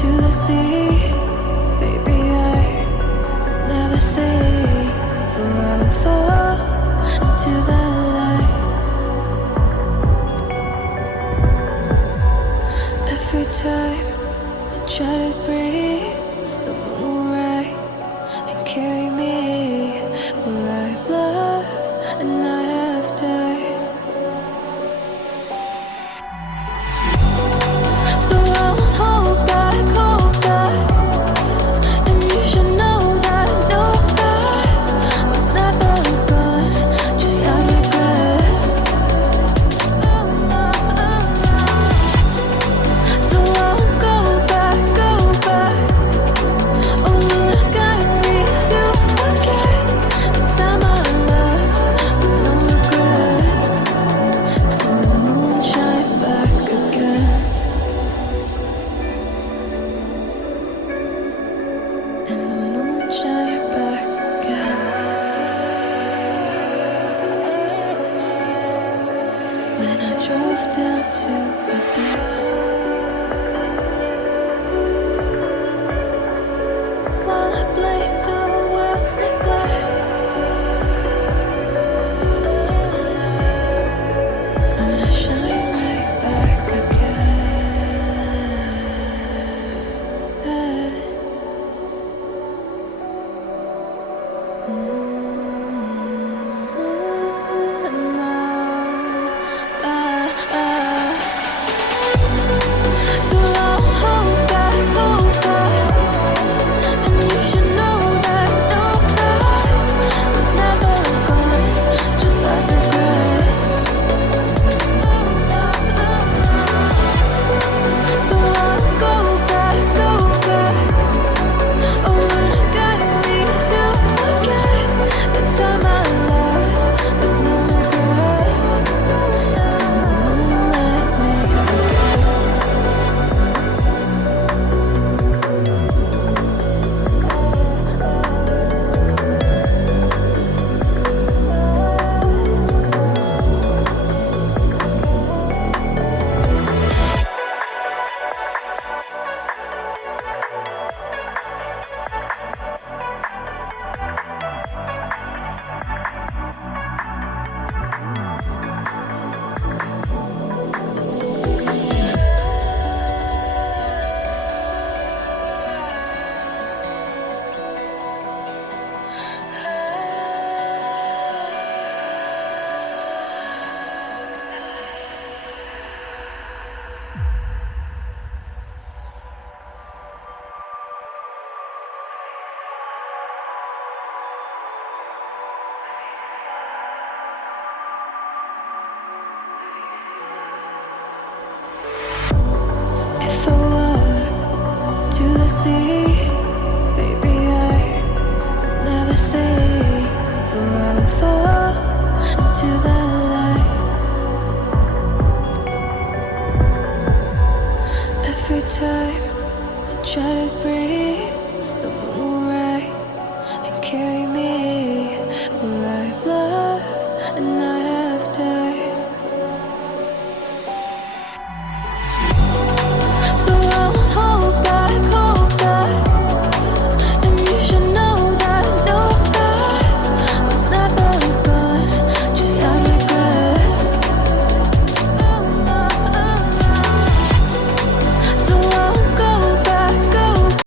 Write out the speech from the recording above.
to the sea. Baby, I never say for I will fall into the light. Every time I try to breathe, the moon will rise and carry me. For I've loved and I have died. So I won't hold back, hold back. And you should know that what's never gone just had regrets. So I won't go back, go back. Oh, look at me to forget the time I lost with no regrets. And the moon shine back again. And the moon shine back again. When I drove down to Abyss, while I blame the world's neglect, Lord, I shine right back again. So I won't hold back, hold back. And you should know that what's never gone just like regrets. So I'll go back, go back. Oh, look at me to forget the time I lost with no regrets. And the moon let me if I walk to the sea, baby, I never say for I will fall into the light. Every time I try to breathe,